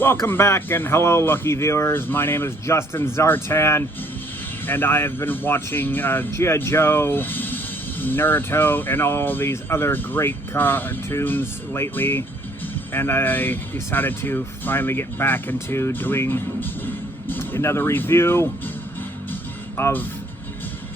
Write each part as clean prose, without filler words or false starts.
Welcome back and hello lucky viewers. My name is Justin Zartan and I have been watching Gijoe, Naruto and all these other great cartoons lately, and I decided to finally get back into doing another review of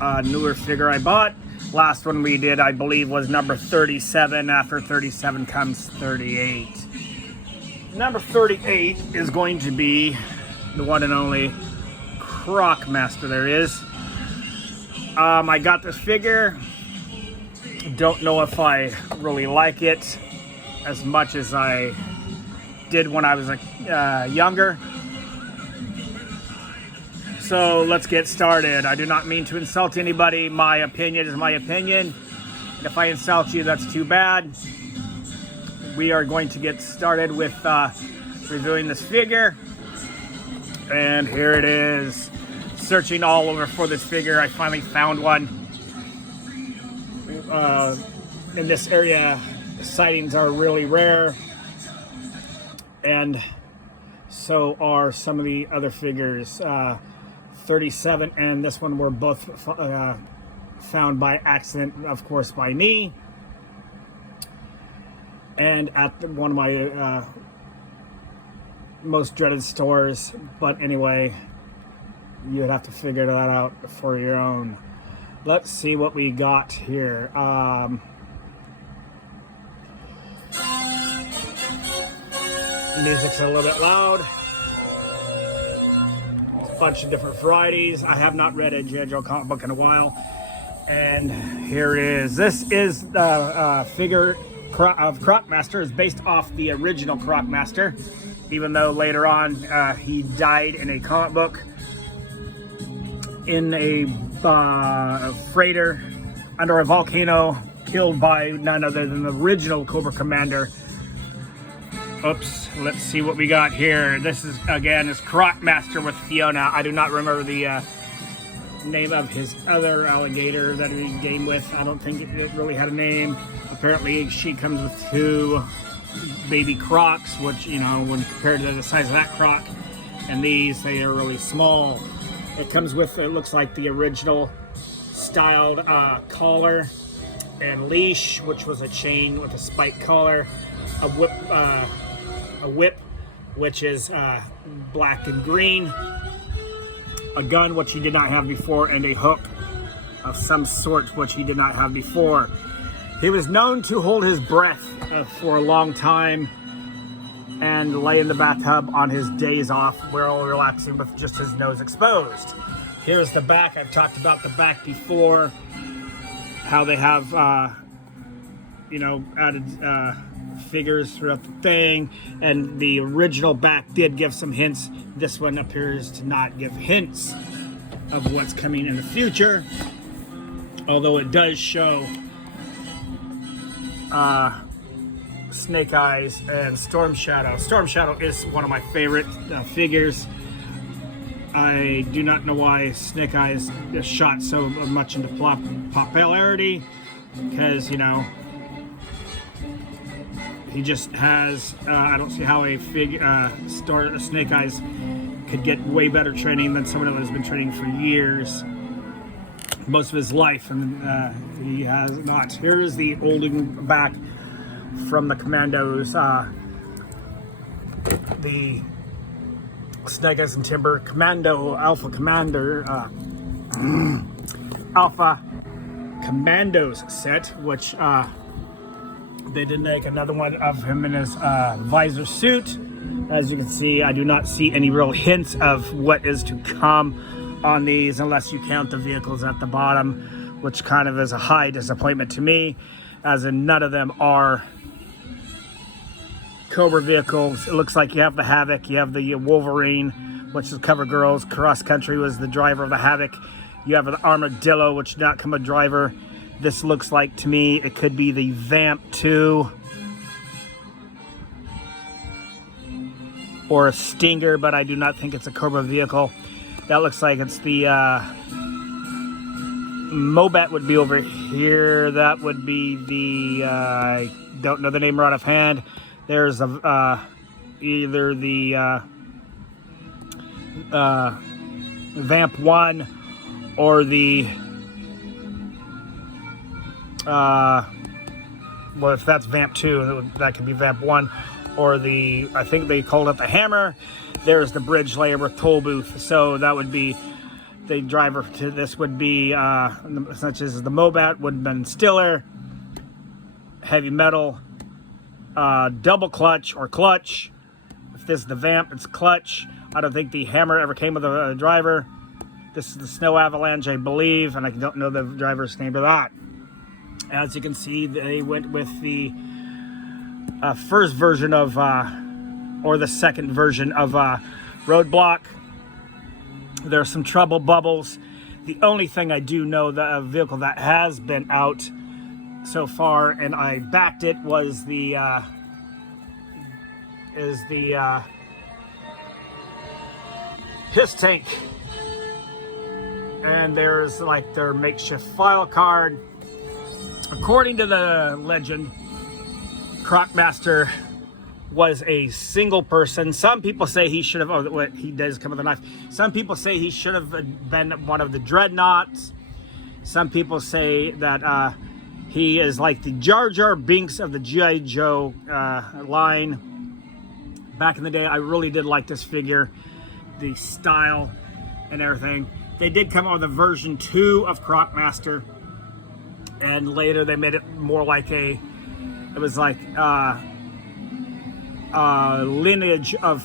a newer figure I bought. Last one we did, I believe, was number 37. After 37 comes 38. Number 38 is going to be the one and only Crocmaster there is. I got this figure. Don't know if I really like it as much as I did when I was younger. So let's get started. I do not mean to insult anybody. My opinion is my opinion. If I insult you, that's too bad. We are going to get started with reviewing this figure. And here it is. Searching all over for this figure, I finally found one. In this area, sightings are really rare. And so are some of the other figures. 37 and this one were both found by accident, of course, by me. And at one of my most dreaded stores. But anyway, you'd have to figure that out for your own. Let's see what we got here. Music's a little bit loud. A bunch of different varieties. I have not read a Gijoe comic book in a while. And here it is. This is the figure of Crocmaster. Is based off the original Crocmaster, even though later on he died in a comic book in a freighter under a volcano, killed by none other than the original Cobra Commander. Oops, let's see what we got here. This is, again, is Crocmaster with Fiona. I do not remember the name of his other alligator that he game with. I don't think it really had a name. Apparently she comes with two baby crocs, which, you know, when compared to the size of that croc and these, they are really small. It comes with, it looks like the original styled collar and leash, which was a chain with a spike collar, a whip, which is black and green, a gun, which he did not have before, and a hook of some sort, which he did not have before. He was known to hold his breath for a long time and lay in the bathtub on his days off, while relaxing with just his nose exposed. Here's the back. I've talked about the back before, how they have, you know, added figures throughout the thing, and the original back did give some hints. This one appears to not give hints of what's coming in the future, although it does show Snake Eyes and Storm Shadow. Storm Shadow is one of my favorite figures. I do not know why Snake Eyes is shot so much into popularity, because, you know, he just has, I don't see how a Snake Eyes could get way better training than someone that has been training for years, most of his life, and he has not. Here is the holding back from the Commandos, the Snake Eyes and Timber Commando Alpha Commander, Alpha Commandos set, which they did make another one of him in his visor suit. As you can see, I do not see any real hints of what is to come on these, unless you count the vehicles at the bottom, which kind of is a high disappointment to me, as in none of them are Cobra vehicles. It looks like you have the Havoc, you have the Wolverine, which is Cover Girls. Cross Country was the driver of the Havoc. You have the Armadillo, which did not come a driver. This looks like, to me, it could be the Vamp 2 or a Stinger, but I do not think it's a Cobra vehicle. That looks like it's the Mobat would be over here. That would be the, I don't know the name right offhand. There's a either the Vamp 1 or the well, if that's Vamp 2, that could be Vamp 1, or the, I think they called it the Hammer. There's the bridge layer with toll booth. So that would be, the driver to this would be, such as the Mobat would have been Stiller, Heavy Metal, double clutch or clutch. If this is the Vamp, it's clutch. I don't think the Hammer ever came with a driver. This is the Snow Avalanche, I believe, and I don't know the driver's name of that. As you can see, they went with the first version of, or the second version of Roadblock. There's some trouble bubbles. The only thing I do know, the vehicle that has been out so far, and I backed it, was the His Tank. And there's like their makeshift file card. According to the legend, Crocmaster was a single person. Some people say he should have, oh, he does come with a knife. Some people say he should have been one of the Dreadnoughts. Some people say that he is like the Jar Jar Binks of the Gijoe line. Back in the day, I really did like this figure, the style and everything. They did come out with a version 2 of Crocmaster, and later they made it more like it was like lineage of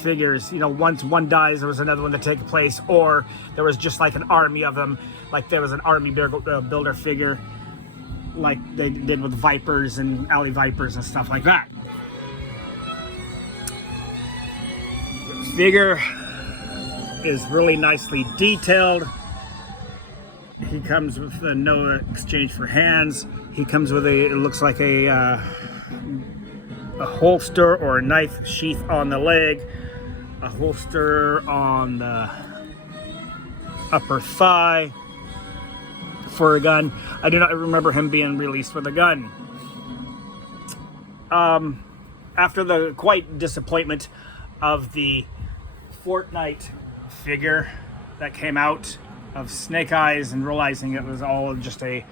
figures. You know, once one dies, there was another one to take place, or there was just like an army of them. Like there was an army builder figure, like they did with Vipers and Alley Vipers and stuff like that. The figure is really nicely detailed. He comes with no exchange for hands. He comes with a, it looks like a holster or a knife sheath on the leg, a holster on the upper thigh for a gun. I do not remember him being released with a gun. After the quite disappointment of the Fortnite figure that came out of Snake Eyes, and realizing it was all just a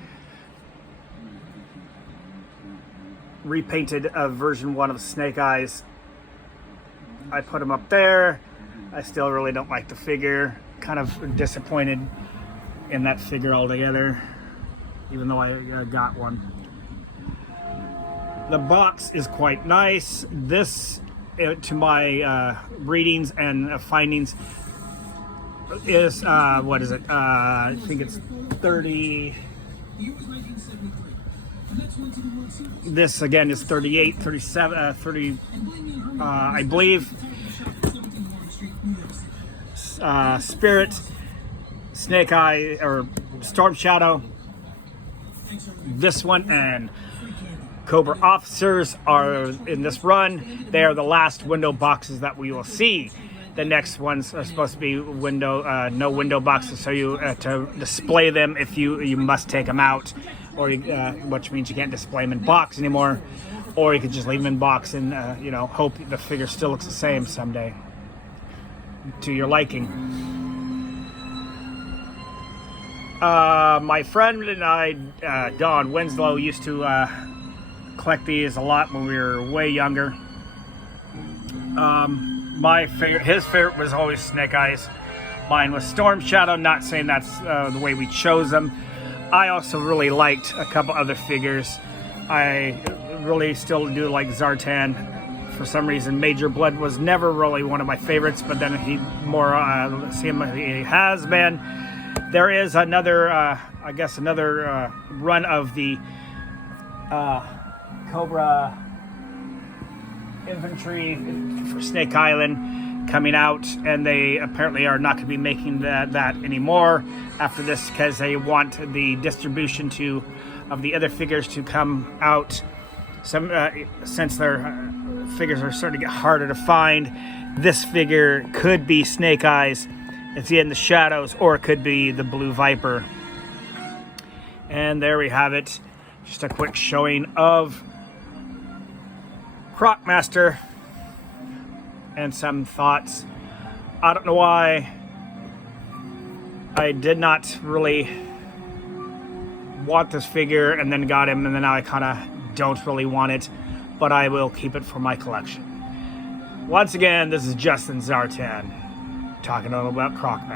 repainted version 1 of Snake Eyes, I put him up there. I still really don't like the figure. Kind of disappointed in that figure altogether, even though I got one. The box is quite nice. This, to my readings and findings, is what is it? I think it's 30. This again is 38, 37, 30. I believe. Spirit, Snake Eye, or Storm Shadow. This one and Cobra Officers are in this run. They are the last window boxes that we will see. The next ones are supposed to be no window boxes, so you to display them if you must take them out, or which means you can't display them in box anymore, or you could just leave them in box and you know, hope the figure still looks the same someday to your liking. My friend and I, Don Winslow, used to collect these a lot when we were way younger. His favorite was always Snake Eyes. Mine was Storm Shadow. Not saying that's the way we chose them. I also really liked a couple other figures. I really still do like Zartan. For some reason, Major Blood was never really one of my favorites, but then he has been. There is another, I guess, another run of the Cobra Infantry for Snake Island coming out, and they apparently are not going to be making that anymore after this, because they want the distribution of the other figures to come out. Since their figures are starting to get harder to find, this figure could be Snake Eyes. It's in the shadows, or it could be the Blue Viper. And there we have it. Just a quick showing of Crocmaster. and some thoughts. I don't know why I did not really want this figure and then got him, and then now I kind of don't really want it, but I will keep it for my collection. Once again, this is Justin Zartan talking a little about Crocmaster.